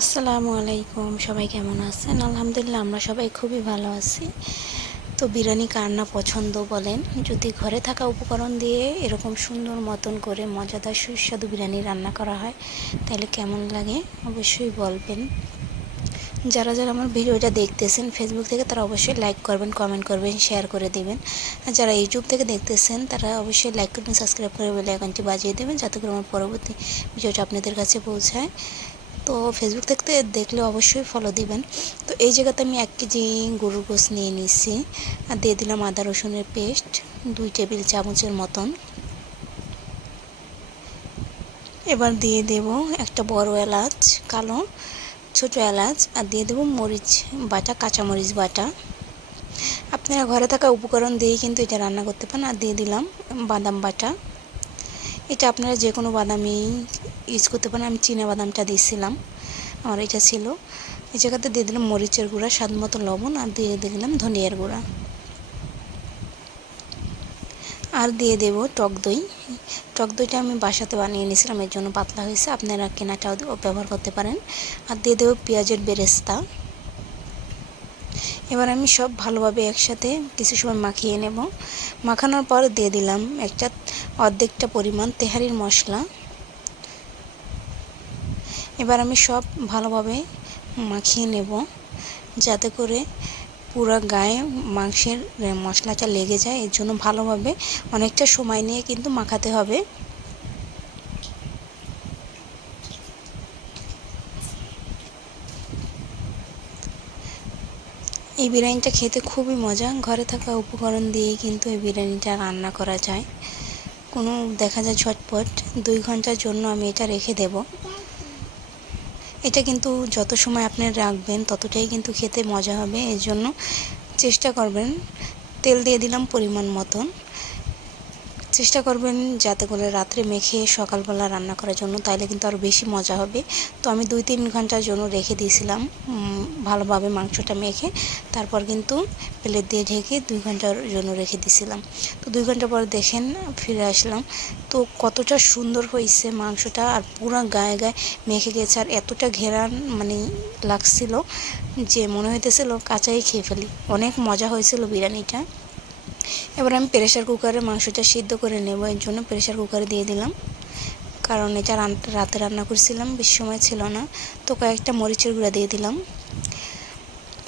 আসসালামু আলাইকুম, সবাই কেমন আছেন? আলহামদুলিল্লাহ আমরা সবাই খুবই ভালো আছি। তো বিরিয়ানি কার না পছন্দ বলেন? যদি ঘরে থাকা উপকরণ দিয়ে এরকম সুন্দর মতন করে মজাদার সুস্বাদু বিরিয়ানি রান্না করা হয় তাহলে কেমন লাগে অবশ্যই বলবেন। যারা যারা আমার ভিডিওটা দেখতেছেন ফেসবুক থেকে তারা অবশ্যই লাইক করবেন, কমেন্ট করবেন, শেয়ার করে দিবেন। আর যারা ইউটিউব থেকে দেখতেছেন তারা অবশ্যই লাইক করবেন, সাবস্ক্রাইব করে বেল আইকনটি বাজিয়ে দেবেন যাতে করে আমার পরবর্তী ভিডিওটা আপনাদের কাছে পৌঁছায়। তো ফেসবুক থেকে দেখলে অবশ্যই ফলো দিবেন। তো এই জায়গাতে আমি 1 কেজি গরুর গোশ নিয়ে নিচ্ছি আর দিয়ে দিলাম আদা রসুনের পেস্ট 2 টেবিল চামচের মতন। এবার দিয়ে দেব একটা বড় এলাচ, কালো ছোট এলাচ, আর দিয়ে দেব মরিচ বাটা, কাঁচা মরিচ বাটা। আপনারা ঘরে থাকা উপকরণ দিয়েই কিন্তু এটা রান্না করতে পারেন। আর দিয়ে দিলাম বাদাম বাটা। এটা আপনারা যে কোনো বাদামই ইউজ করতে পারেন, আমি চীনা বাদামটা দিয়েছিলাম, আমার এটা ছিল। এই জায়গাতে দিয়ে দিলাম মরিচের গুঁড়া, স্বাদ মতো লবণ, আর দিয়ে দিলাম ধনিয়ার গুঁড়া, আর দিয়ে দেব টক দই। টক দইটা আমি বাসাতে বানিয়ে নিয়েছিলাম, এর জন্য পাতলা হয়েছে, আপনারা কেনাটাও ব্যবহার করতে পারেন। আর দিয়ে দেব পেঁয়াজের বেরেস্তা। এবার আমি সব ভালোভাবে একসাথে কিছু সময় মাখিয়ে নেব। মাখানোর পর দিয়ে দিলাম অর্ধেকটা পরিমাণ তেহারির মশলা। এবার আমি সব ভালোভাবে মাখিয়ে নেব যাতে করে পুরো গায়ে মাংসের মশলাটা লেগে যায়। এর জন্য ভালোভাবে অনেকটা সময় নিয়ে কিন্তু মাখাতে হবে। এই বিরিয়ানিটা খেতে খুবই মজা। ঘরে থাকা উপকরণ দিয়েই কিন্তু এই বিরিয়ানিটা রান্না করা যায়। কোনো দেখা যায় ঝটপট 2 ঘন্টার জন্য আমি এটা রেখে দেব। এটা কিন্তু যত সময় আপনি রাখবেন ততটাই কিন্তু খেতে মজা হবে। এর জন্য চেষ্টা করবেন। তেল দিয়ে দিলাম পরিমাণ মতন। চেষ্টা করবেন যাতে করে রাত্রে মেখে সকালবেলা রান্না করার জন্য, তাইলে কিন্তু আরও বেশি মজা হবে। তো আমি 2-3 ঘন্টার জন্য রেখে দিয়েছিলাম ভালোভাবে মাংসটা মেখে। তারপর কিন্তু প্লেট দিয়ে ঢেকে 2 ঘন্টার জন্য রেখে দিয়েছিলাম। তো 2 ঘন্টা পর দেখেন ফিরে আসলাম। তো কতটা সুন্দর হয়েছে মাংসটা, আর পুরো গায়ে গায়ে মেখে গেছে, আর এতটা ঘেরান লাগছিল যে মনে হইতেছিল কাঁচাই খেয়ে ফেলি। অনেক মজা হয়েছিল বিরিয়ানিটা। এবার আমি প্রেসার কুকারে মাংসটা সিদ্ধ করে নেব, এর জন্য প্রেসার কুকারে দিয়ে দিলাম। কারণ এটা রাতে রান্না করছিলাম, বেশি সময় ছিল না। তো কয়েকটা মরিচের গুঁড়া দিয়ে দিলাম।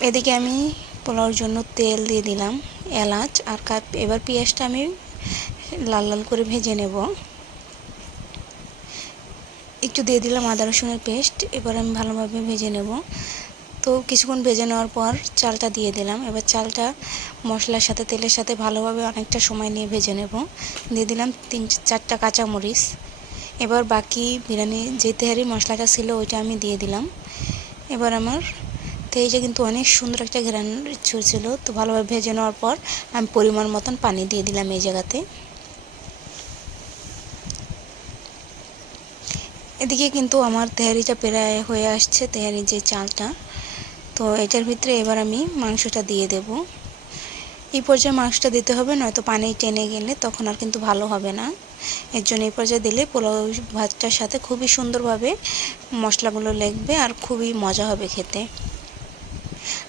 এদিকে আমি পোলাওর জন্য তেল দিয়ে দিলাম, এলাচ আর এবার পেঁয়াজটা আমি লাল লাল করে ভেজে নেব। একটু দিয়ে দিলাম আদা রসুনের পেস্ট। এবার আমি ভালোভাবে ভেজে নেব। তো কিছুক্ষণ ভেজে নেওয়ার পর চালটা দিয়ে দিলাম। এবার চালটা মশলার সাথে তেলের সাথে ভালোভাবে অনেকটা সময় নিয়ে ভেজে নেব। দিয়ে দিলাম 3-4টা কাঁচামরিচ। এবার বাকি বিরিয়ানি যে তেহারি মশলাটা ছিল ওইটা আমি দিয়ে দিলাম। এবার আমার তেহারিটা কিন্তু অনেক সুন্দর একটা ঘ্রাণ ছুটছিল। তো ভালোভাবে ভেজে নেওয়ার পর আমি পরিমাণ মতন পানি দিয়ে দিলাম এই জায়গাতে। এদিকে কিন্তু আমার তেহারিটা প্রায় হয়ে আসছে, তেহারির যে চালটা। তো এটার ভিতরে এবার আমি মাংসটা দিয়ে দেব। এই পর্যায়ে মাংসটা দিতে হবে, নয়তো পানি টেনে গেলে তখন আর কিন্তু ভালো হবে না। এর জন্য এই পর্যায়ে দিলে পোলাও ভাতটার সাথে খুবই সুন্দরভাবে মশলাগুলো লাগবে আর খুবই মজা হবে খেতে।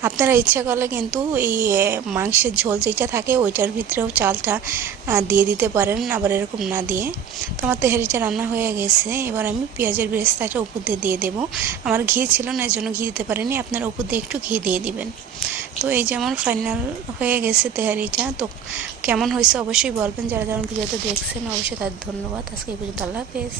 আপনারা ইচ্ছা করলে কিন্তু এই মাংসের ঝোল যেটা থাকে ওইটার ভিতরেও চালটা দিয়ে দিতে পারেন, আবার এরকম না দিয়ে। তো আমার তেহারিটা রান্না হয়ে গেছে। এবার আমি পেঁয়াজের বেরেস্তাটা উপর দিয়ে দেবো। আমার ঘি ছিল না, এর জন্য ঘি দিতে পারিনি, আপনারা উপর দিয়ে একটু ঘি দিয়ে দিবেন। তো এই যে আমার ফাইনাল হয়ে গেছে তেহারিটা। তো কেমন হয়েছে অবশ্যই বলবেন। যারা যারা ভিডিওতে দেখছেন অবশ্যই তাদের ধন্যবাদ। আজকে এই পর্যন্ত, আল্লাহ হাফেজ।